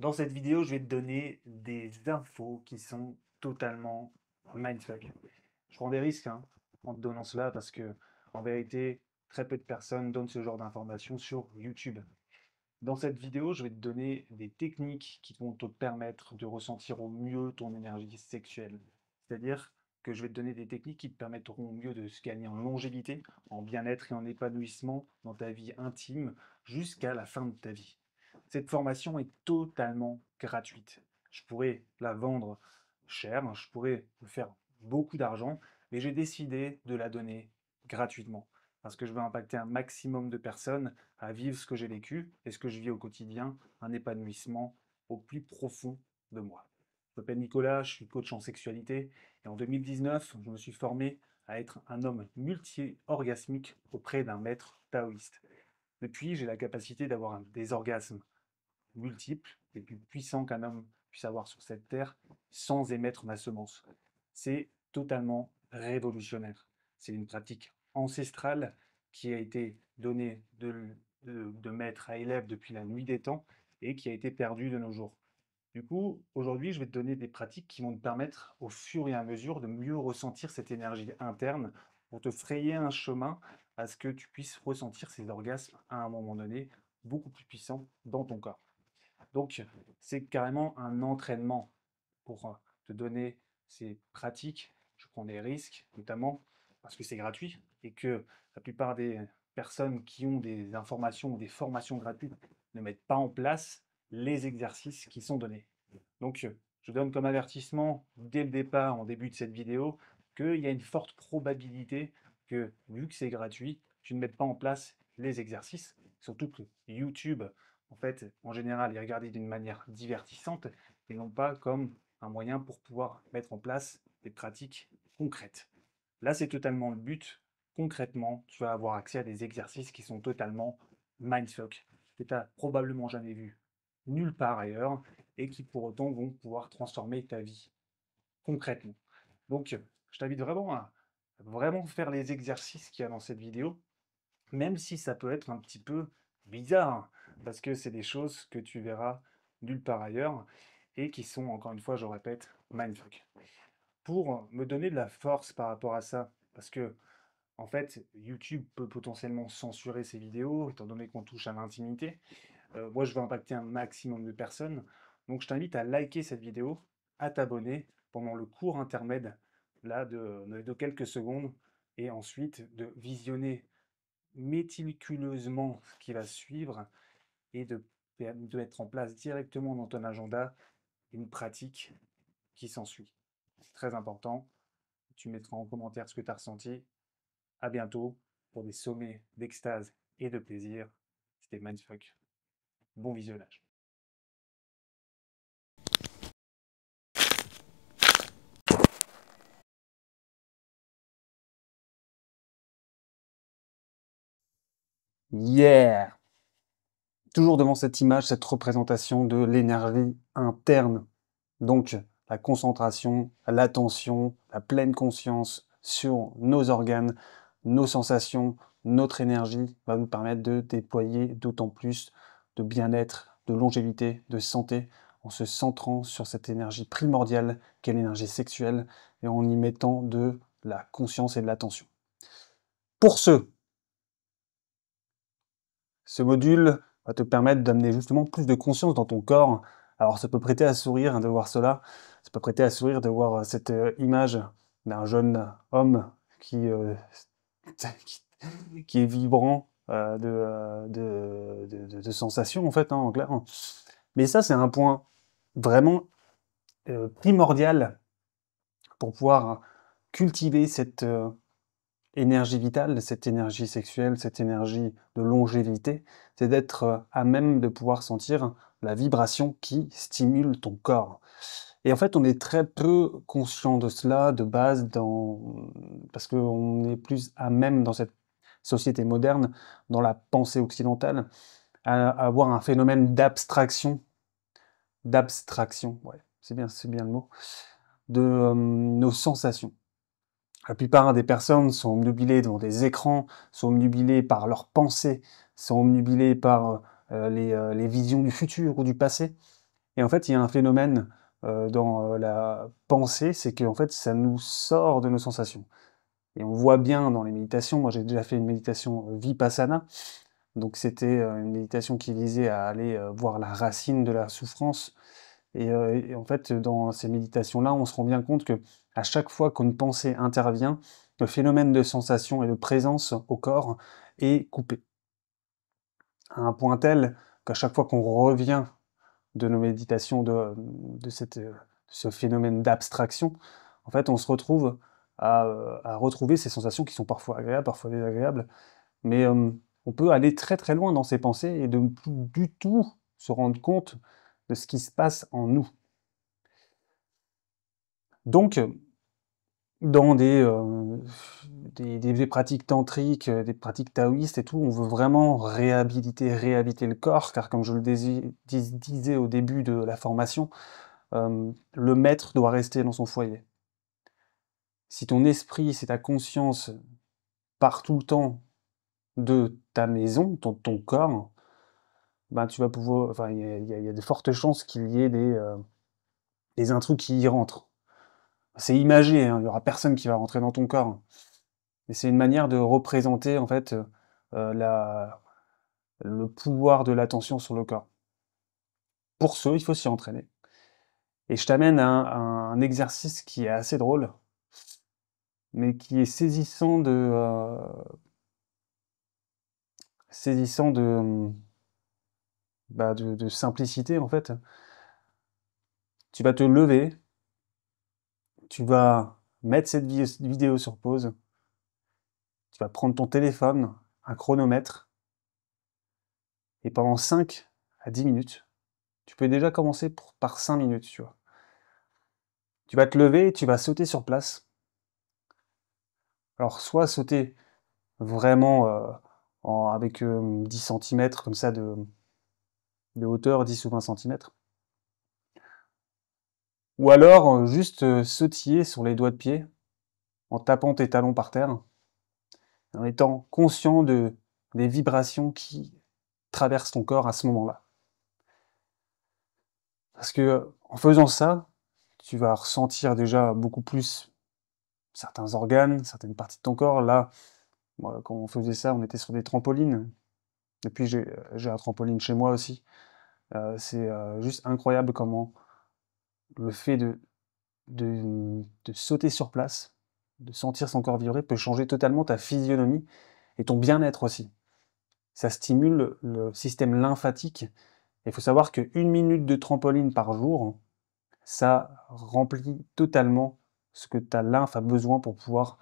Dans cette vidéo, je vais te donner des infos qui sont totalement mindfuck. Je prends des risques en te donnant cela parce que, en vérité, très peu de personnes donnent ce genre d'informations sur YouTube. Dans cette vidéo, je vais te donner des techniques qui vont te permettre de ressentir au mieux ton énergie sexuelle. C'est-à-dire que je vais te donner des techniques qui te permettront au mieux de se gagner en longévité, en bien-être et en épanouissement dans ta vie intime jusqu'à la fin de ta vie. Cette formation est totalement gratuite. Je pourrais la vendre cher, je pourrais me faire beaucoup d'argent, mais j'ai décidé de la donner gratuitement parce que je veux impacter un maximum de personnes à vivre ce que j'ai vécu et ce que je vis au quotidien, un épanouissement au plus profond de moi. Je m'appelle Nicolas, je suis coach en sexualité et en 2019, je me suis formé à être un homme multi-orgasmique auprès d'un maître taoïste. Depuis, j'ai la capacité d'avoir des orgasmes multiples et plus puissants qu'un homme puisse avoir sur cette terre sans émettre ma semence. C'est totalement révolutionnaire. C'est une pratique ancestrale qui a été donnée de maître à élève depuis la nuit des temps et qui a été perdue de nos jours. Du coup, aujourd'hui, je vais te donner des pratiques qui vont te permettre, au fur et à mesure, de mieux ressentir cette énergie interne pour te frayer un chemin à ce que tu puisses ressentir ces orgasmes à un moment donné beaucoup plus puissants dans ton corps. Donc, c'est carrément un entraînement pour te donner ces pratiques. Je prends des risques, notamment parce que c'est gratuit et que la plupart des personnes qui ont des informations ou des formations gratuites ne mettent pas en place les exercices qui sont donnés. Donc, je donne comme avertissement dès le départ, en début de cette vidéo, qu'il y a une forte probabilité que, vu que c'est gratuit, tu ne mettes pas en place les exercices. Surtout que YouTube, en fait, en général, est regardé d'une manière divertissante et non pas comme un moyen pour pouvoir mettre en place des pratiques concrètes. Là, c'est totalement le but. Concrètement, tu vas avoir accès à des exercices qui sont totalement mindfuck, que tu n'as probablement jamais vu nulle part ailleurs et qui pour autant vont pouvoir transformer ta vie concrètement. Donc, je t'invite vraiment à vraiment faire les exercices qu'il y a dans cette vidéo, même si ça peut être un petit peu bizarre, parce que c'est des choses que tu verras nulle part ailleurs et qui sont, encore une fois, je répète, mindfuck. Pour me donner de la force par rapport à ça, parce que en fait, YouTube peut potentiellement censurer ces vidéos, étant donné qu'on touche à l'intimité. Moi, je veux impacter un maximum de personnes. Donc, je t'invite à liker cette vidéo, à t'abonner pendant le court intermède là, de quelques secondes, et ensuite de visionner méticuleusement ce qui va suivre et de mettre en place directement dans ton agenda une pratique qui s'ensuit. C'est très important. Tu mettras en commentaire ce que tu as ressenti. À bientôt pour des sommets d'extase et de plaisir. C'était Mindfuck. Bon visionnage. Yeah! Toujours devant cette image, cette représentation de l'énergie interne. Donc, la concentration, l'attention, la pleine conscience sur nos organes, nos sensations, notre énergie va nous permettre de déployer d'autant plus de bien-être, de longévité, de santé, en se centrant sur cette énergie primordiale qu'est l'énergie sexuelle et en y mettant de la conscience et de l'attention. Pour ce module va te permettre d'amener justement plus de conscience dans ton corps. Alors ça peut prêter à sourire de voir cela, ça peut prêter à sourire de voir cette image d'un jeune homme qui, qui est vibrant de sensations en fait, en clair. Mais ça c'est un point vraiment primordial pour pouvoir cultiver cette énergie vitale, cette énergie sexuelle, cette énergie de longévité, c'est d'être à même de pouvoir sentir la vibration qui stimule ton corps. Et en fait, on est très peu conscient de cela de base parce qu'on est plus à même dans cette société moderne, dans la pensée occidentale, à avoir un phénomène d'abstraction, ouais, c'est bien le mot, de nos sensations. La plupart des personnes sont obnubilées devant des écrans, sont obnubilées par leurs pensées, sont obnubilées par les visions du futur ou du passé. Et en fait, il y a un phénomène dans la pensée, c'est qu'en fait, ça nous sort de nos sensations. Et on voit bien dans les méditations, moi j'ai déjà fait une méditation Vipassana, donc c'était une méditation qui visait à aller voir la racine de la souffrance. Et en fait, dans ces méditations-là, on se rend bien compte que à chaque fois qu'une pensée intervient, le phénomène de sensation et de présence au corps est coupé. À un point tel qu'à chaque fois qu'on revient de nos méditations, de ce phénomène d'abstraction, en fait, on se retrouve à retrouver ces sensations qui sont parfois agréables, parfois désagréables, mais on peut aller très très loin dans ses pensées et de ne plus du tout se rendre compte de ce qui se passe en nous. Donc, dans des pratiques tantriques, des pratiques taoïstes et tout, on veut vraiment réhabiliter le corps, car comme je le disais au début de la formation, le maître doit rester dans son foyer. Si ton esprit, si ta conscience part tout le temps de ta maison, ton corps, ben tu vas pouvoir, enfin, il y a de fortes chances qu'il y ait des intrus qui y rentrent. C'est imagé, hein, il y aura personne qui va rentrer dans ton corps. Mais c'est une manière de représenter en fait, la le pouvoir de l'attention sur le corps. Pour ce, il faut s'y entraîner. Et je t'amène à un exercice qui est assez drôle, mais qui est saisissant de simplicité en fait. Tu vas te lever, tu vas mettre cette vidéo sur pause, tu vas prendre ton téléphone, un chronomètre, et pendant 5 à 10 minutes, tu peux déjà commencer par 5 minutes, tu vois. Tu vas te lever et tu vas sauter sur place. Alors soit sauter vraiment avec 10 centimètres comme ça de hauteur, 10 ou 20 centimètres. Ou alors juste sautiller sur les doigts de pied en tapant tes talons par terre, en étant conscient des vibrations qui traversent ton corps à ce moment-là. Parce que en faisant ça, tu vas ressentir déjà beaucoup plus certains organes, certaines parties de ton corps. Là, moi, quand on faisait ça, on était sur des trampolines. Et puis j'ai un trampoline chez moi aussi. C'est juste incroyable comment le fait de sauter sur place, de sentir son corps vibrer, peut changer totalement ta physionomie et ton bien-être aussi. Ça stimule le système lymphatique. Il faut savoir qu'une minute de trampoline par jour, ça remplit totalement ce que ta lymphe a besoin pour pouvoir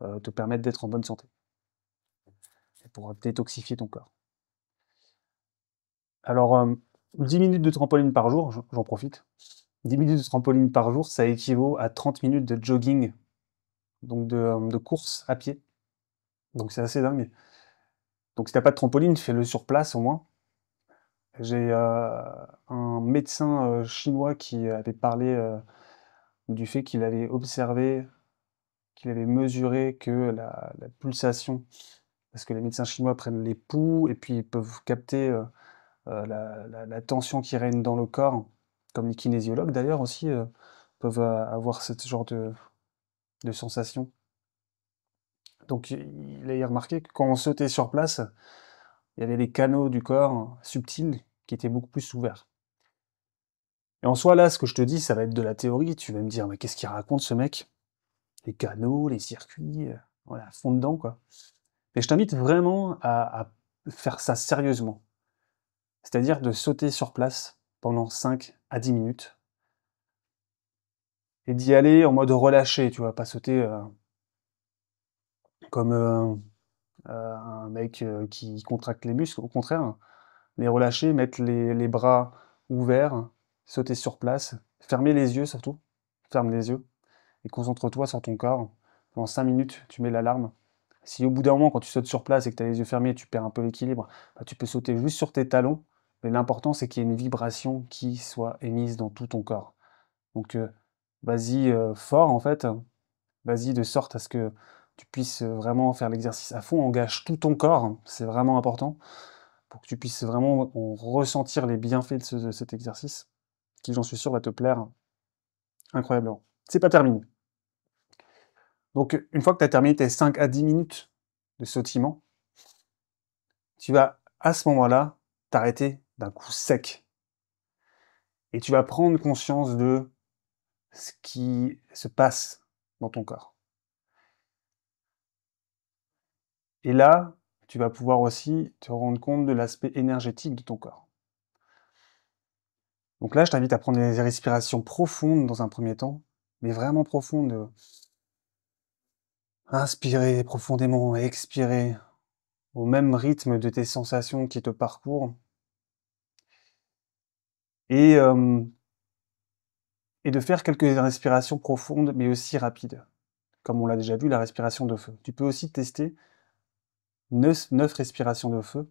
te permettre d'être en bonne santé et pour détoxifier ton corps. Alors, 10 minutes de trampoline par jour, j'en profite. 10 minutes de trampoline par jour, ça équivaut à 30 minutes de jogging, donc de course à pied. Donc c'est assez dingue. Donc si t'as pas de trampoline, fais-le sur place au moins. J'ai un médecin chinois qui avait parlé du fait qu'il avait observé, qu'il avait mesuré que la pulsation, parce que les médecins chinois prennent les pouls et puis ils peuvent capter la tension qui règne dans le corps, comme les kinésiologues d'ailleurs aussi peuvent avoir ce genre de sensation. Donc il a remarqué que quand on sautait sur place, il y avait les canaux du corps subtils qui étaient beaucoup plus ouverts. Et en soi, là, ce que je te dis, ça va être de la théorie. Tu vas me dire, mais qu'est-ce qu'il raconte ce mec? Les canaux, les circuits, voilà, à fond dedans, quoi. Mais je t'invite vraiment à faire ça sérieusement. C'est-à-dire de sauter sur place pendant 5 à 10 minutes et d'y aller en mode relâché, tu vois, pas sauter comme un mec qui contracte les muscles. Au contraire, les relâcher, mettre les bras ouverts, sauter sur place, fermer les yeux surtout, ferme les yeux et concentre-toi sur ton corps. Pendant 5 minutes, tu mets l'alarme. Si au bout d'un moment, quand tu sautes sur place et que tu as les yeux fermés, tu perds un peu l'équilibre, bah, tu peux sauter juste sur tes talons. Mais l'important, c'est qu'il y ait une vibration qui soit émise dans tout ton corps. Donc, vas-y fort en fait. Vas-y de sorte à ce que tu puisses vraiment faire l'exercice à fond. Engage tout ton corps, c'est vraiment important pour que tu puisses vraiment ressentir les bienfaits de cet exercice. qui, j'en suis sûr, va te plaire incroyablement. C'est pas terminé. Donc, une fois que tu as terminé tes 5 à 10 minutes de sautillement, tu vas, à ce moment-là, t'arrêter d'un coup sec. Et tu vas prendre conscience de ce qui se passe dans ton corps. Et là, tu vas pouvoir aussi te rendre compte de l'aspect énergétique de ton corps. Donc là, je t'invite à prendre des respirations profondes dans un premier temps, mais vraiment profondes. Inspirer profondément et expirer au même rythme de tes sensations qui te parcourent. Et, et de faire quelques respirations profondes, mais aussi rapides. Comme on l'a déjà vu, la respiration de feu. Tu peux aussi tester 9 respirations de feu.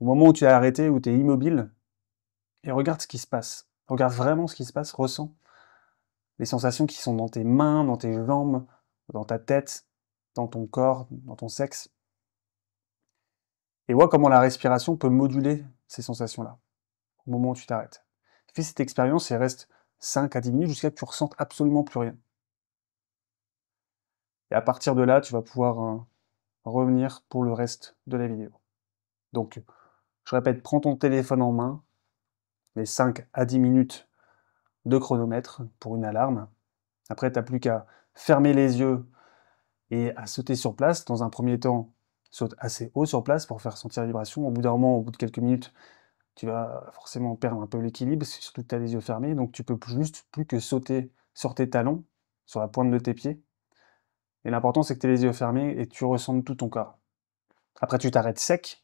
Au moment où tu es arrêté, où tu es immobile, et regarde ce qui se passe. Regarde vraiment ce qui se passe, ressens les sensations qui sont dans tes mains, dans tes jambes, dans ta tête, dans ton corps, dans ton sexe. Et vois comment la respiration peut moduler ces sensations-là, au moment où tu t'arrêtes. Fais cette expérience et reste 5 à 10 minutes jusqu'à ce que tu ressentes absolument plus rien. Et à partir de là, tu vas pouvoir revenir pour le reste de la vidéo. Donc, je répète, prends ton téléphone en main, les 5 à 10 minutes de chronomètre pour une alarme. Après, tu n'as plus qu'à fermer les yeux et à sauter sur place. Dans un premier temps, saute assez haut sur place pour faire sentir la vibration. Au bout d'un moment, au bout de quelques minutes, tu vas forcément perdre un peu l'équilibre, surtout que tu as les yeux fermés. Donc, tu peux juste plus que sauter sur tes talons, sur la pointe de tes pieds. Et l'important, c'est que tu aies les yeux fermés et tu ressentes tout ton corps. Après, tu t'arrêtes sec.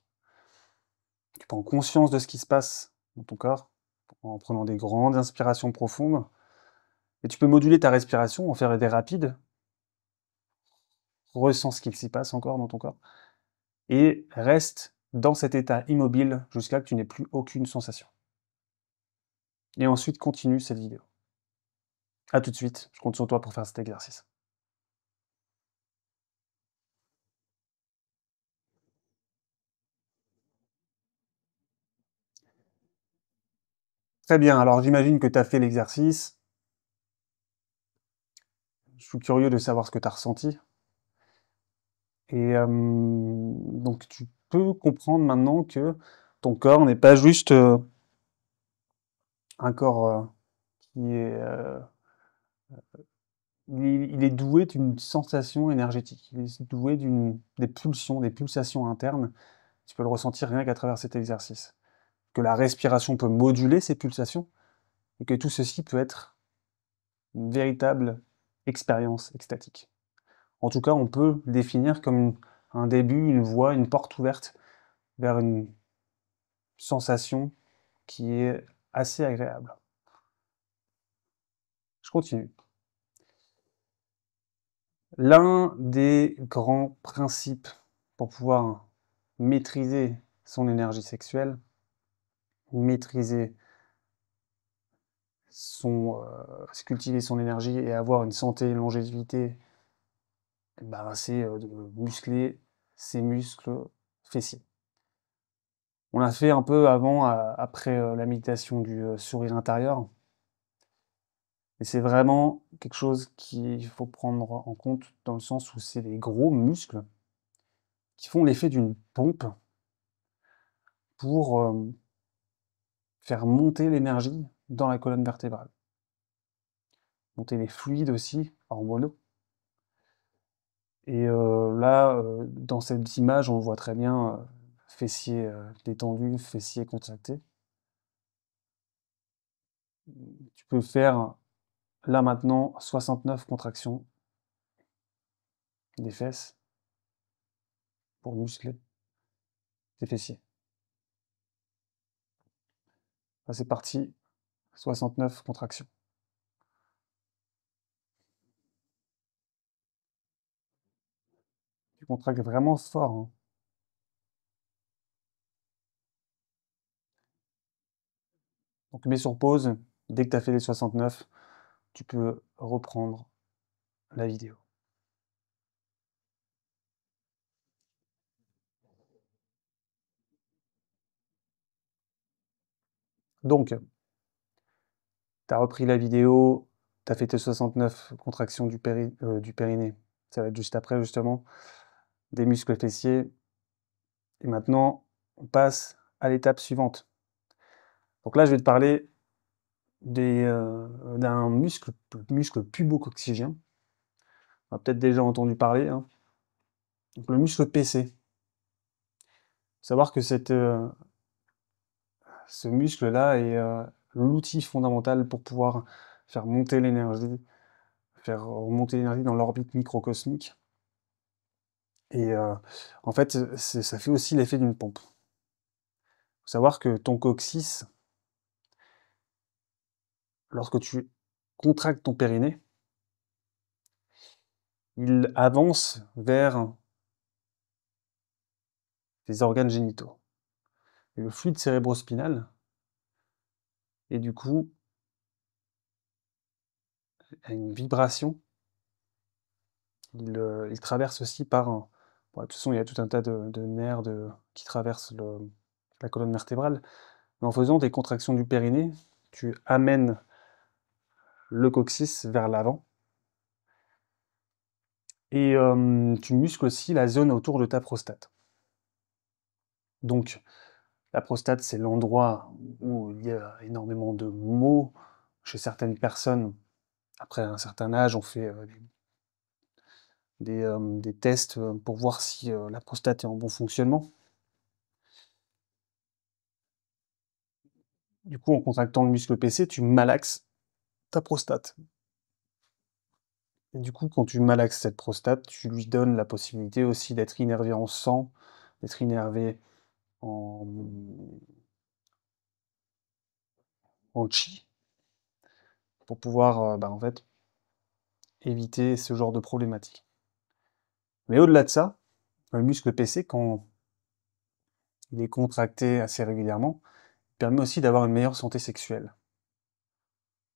Tu prends conscience de ce qui se passe dans ton corps en prenant des grandes inspirations profondes. Et tu peux moduler ta respiration, en faire des rapides. Ressens ce qu'il s'y passe encore dans ton corps. Et reste dans cet état immobile jusqu'à ce que tu n'aies plus aucune sensation. Et ensuite, continue cette vidéo. A tout de suite, je compte sur toi pour faire cet exercice. Très bien, alors j'imagine que tu as fait l'exercice. Je suis curieux de savoir ce que tu as ressenti. Et donc tu peux comprendre maintenant que ton corps n'est pas juste un corps qui est, il est doué d'une sensation énergétique. Il est doué des pulsions, des pulsations internes. Tu peux le ressentir rien qu'à travers cet exercice. Que la respiration peut moduler ces pulsations et que tout ceci peut être une véritable expérience extatique. En tout cas, on peut le définir comme un début, une voie, une porte ouverte vers une sensation qui est assez agréable. Je continue. L'un des grands principes pour pouvoir maîtriser son énergie sexuelle, maîtriser cultiver son énergie et avoir une santé et une longévité, c'est de muscler ses muscles fessiers. On l'a fait un peu avant, après la méditation du sourire intérieur. Et c'est vraiment quelque chose qu'il faut prendre en compte dans le sens où c'est des gros muscles qui font l'effet d'une pompe pour faire monter l'énergie dans la colonne vertébrale. Monter les fluides aussi, hormonaux. Et là, dans cette image, on voit très bien fessiers détendus, fessiers contractés. Tu peux faire là maintenant 69 contractions des fesses pour muscler tes fessiers. Là, c'est parti, 69 contractions. Tu contractes vraiment fort, hein. Donc mets sur pause, dès que tu as fait les 69, tu peux reprendre la vidéo. Donc, tu as repris la vidéo, tu as fait tes 69 contractions du périnée. Ça va être juste après, justement, des muscles fessiers. Et maintenant, on passe à l'étape suivante. Donc là, je vais te parler d'un muscle pubococcygien. On a peut-être déjà entendu parler, hein. Donc le muscle PC. Faut savoir que ce muscle-là est l'outil fondamental pour pouvoir faire monter l'énergie, faire remonter l'énergie dans l'orbite microcosmique. Et en fait, ça fait aussi l'effet d'une pompe. Faut savoir que ton coccyx, lorsque tu contractes ton périnée, il avance vers tes organes génitaux. Et le fluide cérébrospinal, et du coup, a une vibration. Il traverse aussi par un... Bon, de toute façon, il y a tout un tas de nerfs qui traversent la colonne vertébrale. Mais en faisant des contractions du périnée, tu amènes le coccyx vers l'avant. Et tu muscles aussi la zone autour de ta prostate. Donc, la prostate, c'est l'endroit où il y a énormément de maux. Chez certaines personnes, après un certain âge, on fait des tests pour voir si la prostate est en bon fonctionnement. Du coup, en contractant le muscle PC, tu malaxes ta prostate. Et du coup, quand tu malaxes cette prostate, tu lui donnes la possibilité aussi d'être innervé en sang, d'être innervé en, en chi, pour pouvoir en fait, éviter ce genre de problématique. Mais au-delà de ça, le muscle PC, quand il est contracté assez régulièrement, il permet aussi d'avoir une meilleure santé sexuelle.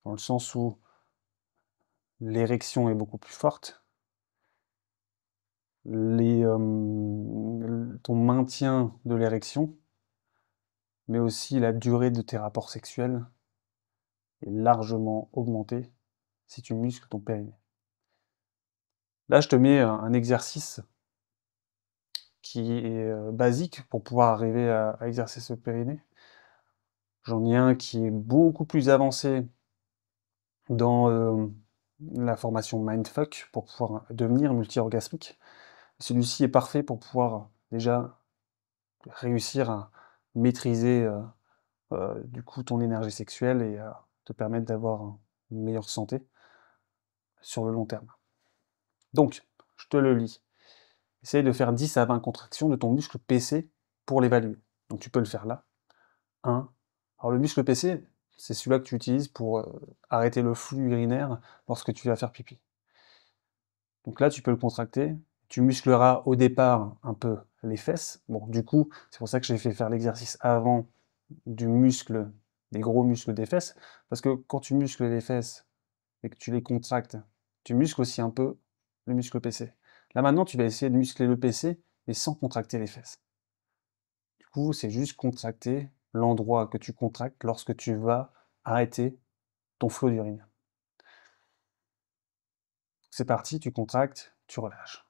Dans le sens où l'érection est beaucoup plus forte, ton maintien de l'érection, mais aussi la durée de tes rapports sexuels est largement augmentée si tu muscles ton périnée. Là, je te mets un exercice qui est basique pour pouvoir arriver à exercer ce périnée. J'en ai un qui est beaucoup plus avancé dans la formation Mindfuck pour pouvoir devenir multi-orgasmique. Celui-ci est parfait pour pouvoir déjà réussir à maîtriser du coup ton énergie sexuelle et te permettre d'avoir une meilleure santé sur le long terme. Donc, je te le lis. Essaye de faire 10 à 20 contractions de ton muscle PC pour l'évaluer. Donc tu peux le faire là. 1. Alors le muscle PC, c'est celui-là que tu utilises pour arrêter le flux urinaire lorsque tu vas faire pipi. Donc là, tu peux le contracter. Tu muscleras au départ un peu les fesses. Bon, du coup, c'est pour ça que j'ai fait faire l'exercice avant du muscle, des gros muscles des fesses. Parce que quand tu muscles les fesses et que tu les contractes, tu muscles aussi un peu le muscle PC. Là maintenant, tu vas essayer de muscler le PC, mais sans contracter les fesses. Du coup, c'est juste contracter l'endroit que tu contractes lorsque tu vas arrêter ton flot d'urine. C'est parti, tu contractes, tu relâches.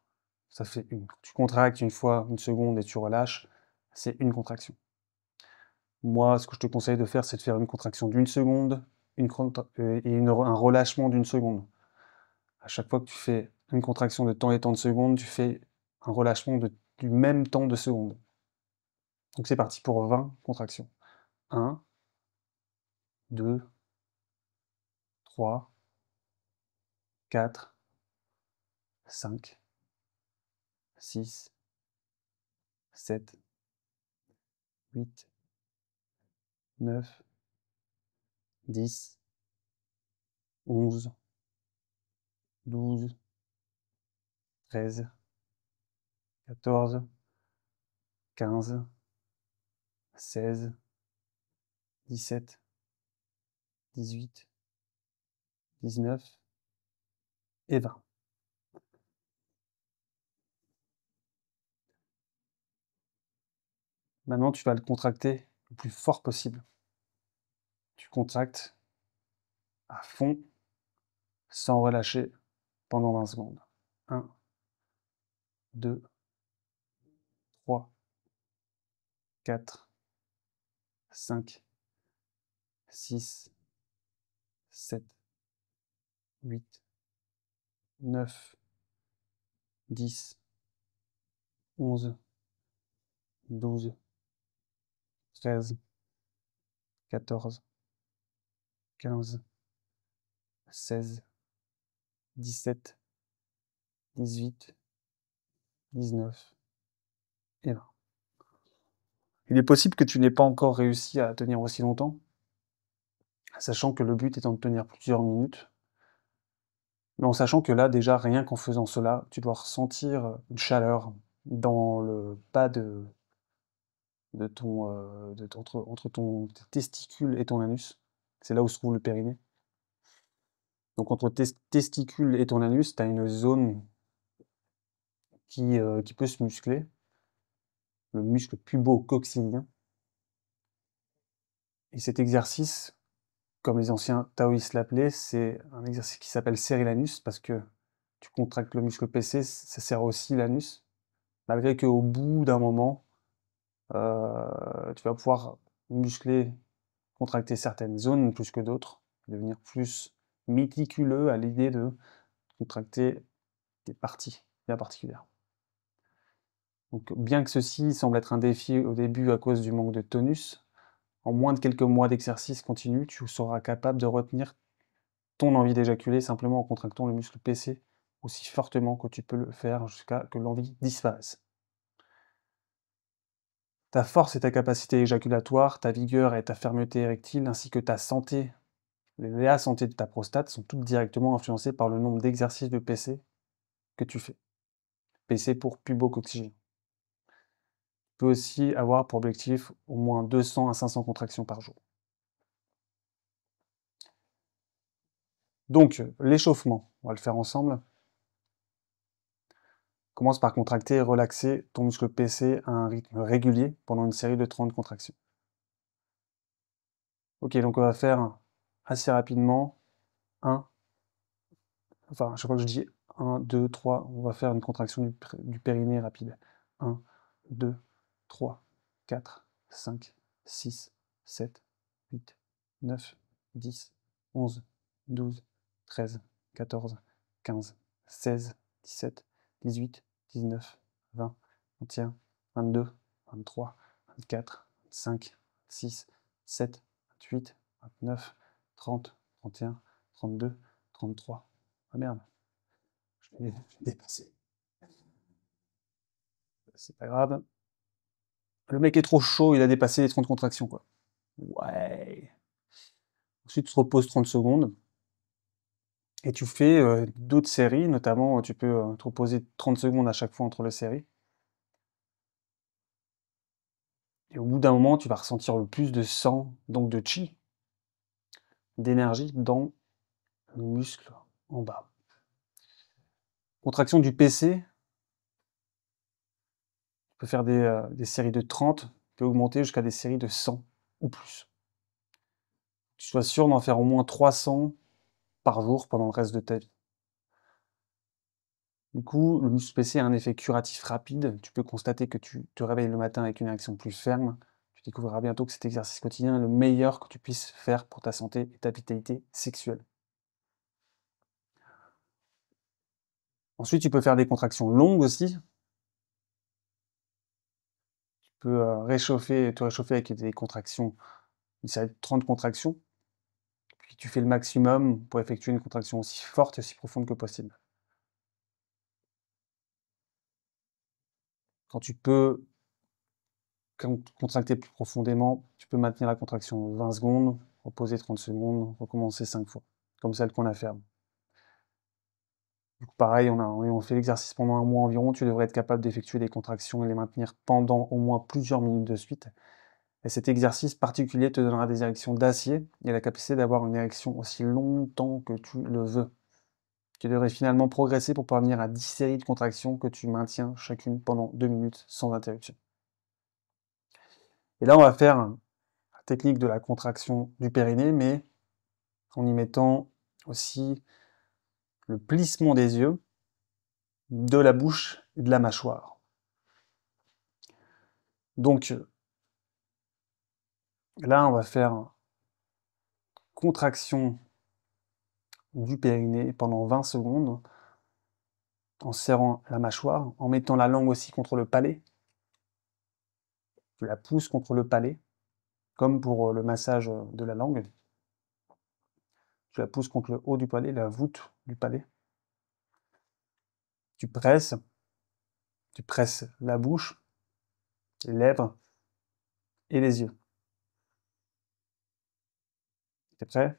Ça fait une. Tu contractes une fois, une seconde et tu relâches, c'est une contraction. Moi, ce que je te conseille de faire, c'est de faire une contraction d'une seconde et un relâchement d'une seconde. À chaque fois que tu fais une contraction de temps et temps de secondes, tu fais un relâchement du même temps de seconde. Donc c'est parti pour 20 contractions. 1, 2, 3, 4, 5, 6, 7, 8, 9, 10, 11, 12, 13, 14, 15, 16, 17, 18, 19 et 20. Maintenant, tu vas le contracter le plus fort possible. contractes à fond, sans relâcher pendant 20 secondes. 1, 2, 3, 4, 5, 6, 7, 8, 9, 10, 11, 12, 13, 14, 15, 16, 17, 18, 19 et 20. Il est possible que tu n'aies pas encore réussi à tenir aussi longtemps, sachant que le but étant de tenir plusieurs minutes, mais en sachant que là, déjà, rien qu'en faisant cela, tu dois ressentir une chaleur dans le bas entre ton testicule et ton anus. C'est là où se trouve le périnée. Donc entre tes testicules et ton anus, tu as une zone qui peut se muscler, le muscle pubo-coccyglien. Et cet exercice, comme les anciens taoïstes l'appelaient, c'est un exercice qui s'appelle serrer l'anus parce que tu contractes le muscle PC, ça serre aussi l'anus, malgré qu'au bout d'un moment, tu vas pouvoir muscler, contracter certaines zones plus que d'autres, devenir plus méticuleux à l'idée de contracter des parties bien particulières. Donc, bien que ceci semble être un défi au début à cause du manque de tonus, en moins de quelques mois d'exercice continu, tu seras capable de retenir ton envie d'éjaculer simplement en contractant le muscle PC aussi fortement que tu peux le faire jusqu'à que l'envie disparaisse. Ta force et ta capacité éjaculatoire, ta vigueur et ta fermeté érectile, ainsi que ta santé, la santé de ta prostate sont toutes directement influencées par le nombre d'exercices de PC que tu fais. PC pour pubo-coccygeal. Tu peux aussi avoir pour objectif au moins 200 à 500 contractions par jour. Donc, l'échauffement, on va le faire ensemble. Commence par contracter et relaxer ton muscle PC à un rythme régulier pendant une série de 30 contractions. Ok, donc on va faire assez rapidement à chaque fois que je dis 1, 2, 3, on va faire une contraction du périnée rapide. 1, 2, 3, 4, 5, 6, 7, 8, 9, 10, 11, 12, 13, 14, 15, 16, 17, 18, 19, 20, 21, 22, 23, 24, 25, 26, 27, 28, 29, 30, 31, 32, 33. Ah merde, je l'ai dépassé. C'est pas grave. Le mec est trop chaud, il a dépassé les 30 contractions, quoi. Ouais. Ensuite, tu te reposes 30 secondes. Et tu fais d'autres séries, notamment tu peux te reposer 30 secondes à chaque fois entre les séries. Et au bout d'un moment, tu vas ressentir le plus de sang, donc de chi, d'énergie dans le muscle en bas. Contraction du PC, tu peux faire des séries de 30, tu peux augmenter jusqu'à des séries de 100 ou plus. Tu sois sûr d'en faire au moins 300 par jour pendant le reste de ta vie. Du coup, le muscle PC a un effet curatif rapide. Tu peux constater que tu te réveilles le matin avec une érection plus ferme. Tu découvriras bientôt que cet exercice quotidien est le meilleur que tu puisses faire pour ta santé et ta vitalité sexuelle. Ensuite, tu peux faire des contractions longues aussi. Tu peux te réchauffer avec des contractions, une série de 30 contractions. Puis tu fais le maximum pour effectuer une contraction aussi forte et aussi profonde que possible. Quand tu peux contracter plus profondément, tu peux maintenir la contraction 20 secondes, reposer 30 secondes, recommencer 5 fois, comme celle qu'on a fait avant. Du coup, pareil, on fait l'exercice pendant un mois environ, tu devrais être capable d'effectuer des contractions et les maintenir pendant au moins plusieurs minutes de suite. Et cet exercice particulier te donnera des érections d'acier et la capacité d'avoir une érection aussi longtemps que tu le veux. Tu devrais finalement progresser pour parvenir à 10 séries de contractions que tu maintiens chacune pendant 2 minutes sans interruption. Et là, on va faire technique de la contraction du périnée, mais en y mettant aussi le plissement des yeux, de la bouche et de la mâchoire. Donc là, on va faire contraction du périnée pendant 20 secondes, en serrant la mâchoire, en mettant la langue aussi contre le palais. Tu la pousses contre le palais, comme pour le massage de la langue. Tu la pousses contre le haut du palais, la voûte du palais. Tu presses la bouche, les lèvres et les yeux. T'es prêt?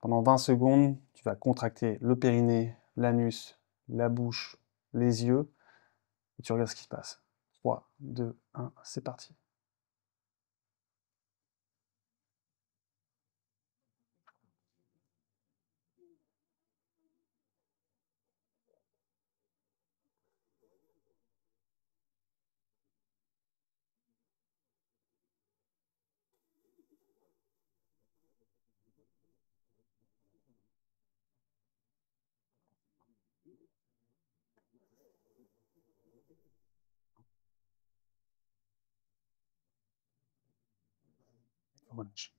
Pendant 20 secondes, tu vas contracter le périnée, l'anus, la bouche, les yeux, et tu regardes ce qui se passe. 3, 2, 1, c'est parti. Relâche.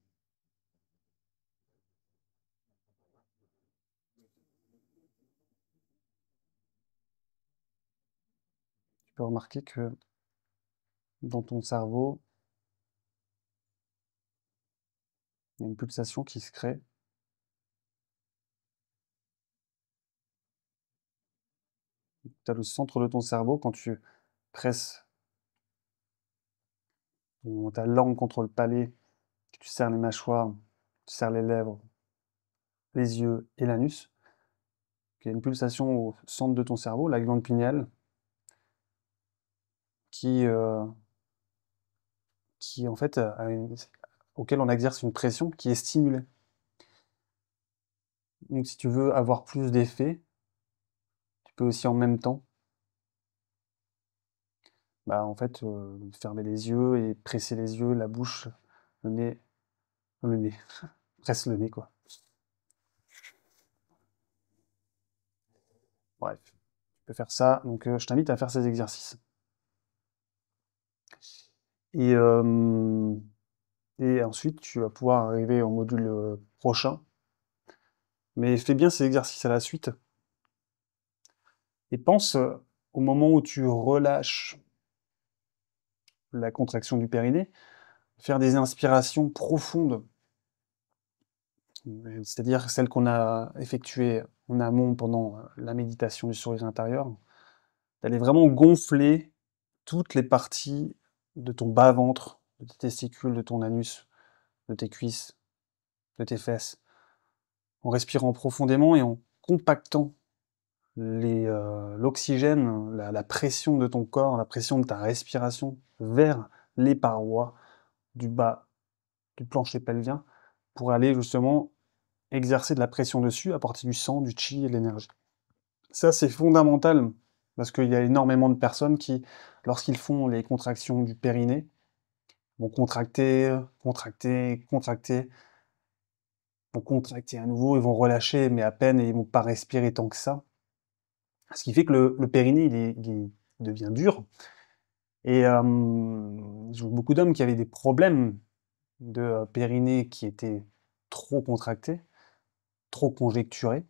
Tu peux remarquer que dans ton cerveau, il y a une pulsation qui se crée. Tu as le centre de ton cerveau quand tu presses ta langue contre le palais, que tu serres les mâchoires, tu serres les lèvres, les yeux et l'anus. Il y a une pulsation au centre de ton cerveau, la glande pinéale, qui, en fait auquel on exerce une pression qui est stimulée. Donc si tu veux avoir plus d'effet, tu peux aussi en même temps en fait, fermer les yeux et presser les yeux, la bouche, le nez, presse le nez quoi. Bref, tu peux faire ça, donc je t'invite à faire ces exercices. Et, et ensuite, tu vas pouvoir arriver au module prochain. Mais fais bien ces exercices à la suite. Et pense au moment où tu relâches la contraction du périnée, faire des inspirations profondes, c'est-à-dire celles qu'on a effectuées en amont pendant la méditation du sourire intérieur, d'aller vraiment gonfler toutes les parties de ton bas-ventre, de tes testicules, de ton anus, de tes cuisses, de tes fesses, en respirant profondément et en compactant l'oxygène, la pression de ton corps, la pression de ta respiration vers les parois du bas du plancher pelvien pour aller justement exercer de la pression dessus, apporter du sang, du chi et de l'énergie. Ça, c'est fondamental parce qu'il y a énormément de personnes qui, lorsqu'ils font les contractions du périnée, vont contracter, contracter, contracter, vont contracter à nouveau, ils vont relâcher, mais à peine, et ils vont pas respirer tant que ça. Ce qui fait que le périnée, il devient dur. Et j'ai vu beaucoup d'hommes qui avaient des problèmes de périnée qui étaient trop contractés, trop conjecturés.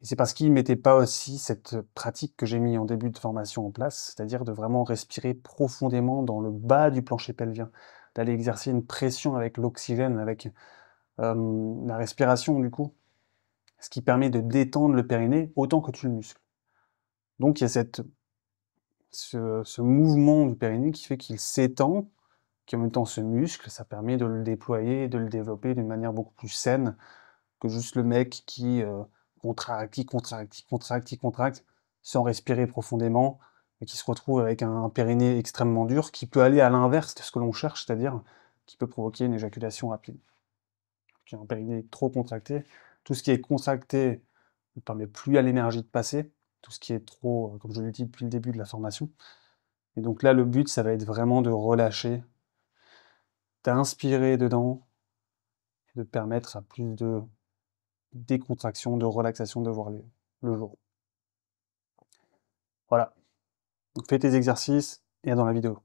Et c'est parce qu'ils ne mettaient pas aussi cette pratique que j'ai mis en début de formation en place, c'est-à-dire de vraiment respirer profondément dans le bas du plancher pelvien, d'aller exercer une pression avec l'oxygène, avec la respiration du coup, ce qui permet de détendre le périnée autant que tu le muscles. Donc il y a ce mouvement du périnée qui fait qu'il s'étend, qui en même temps se muscle, ça permet de le déployer, de le développer d'une manière beaucoup plus saine que juste le mec qui contracte, qui contracte, qui contracte, qui contracte, sans respirer profondément, et qui se retrouve avec un périnée extrêmement dur, qui peut aller à l'inverse de ce que l'on cherche, c'est-à-dire qui peut provoquer une éjaculation rapide. Un périnée trop contracté, tout ce qui est contracté ne permet plus à l'énergie de passer, tout ce qui est trop, comme je l'ai dit depuis le début de la formation. Et donc là, le but, ça va être vraiment de relâcher d'inspirer dedans, de permettre à plus de décontraction, de relaxation de voir le jour. Voilà. Donc fais tes exercices et à dans la vidéo.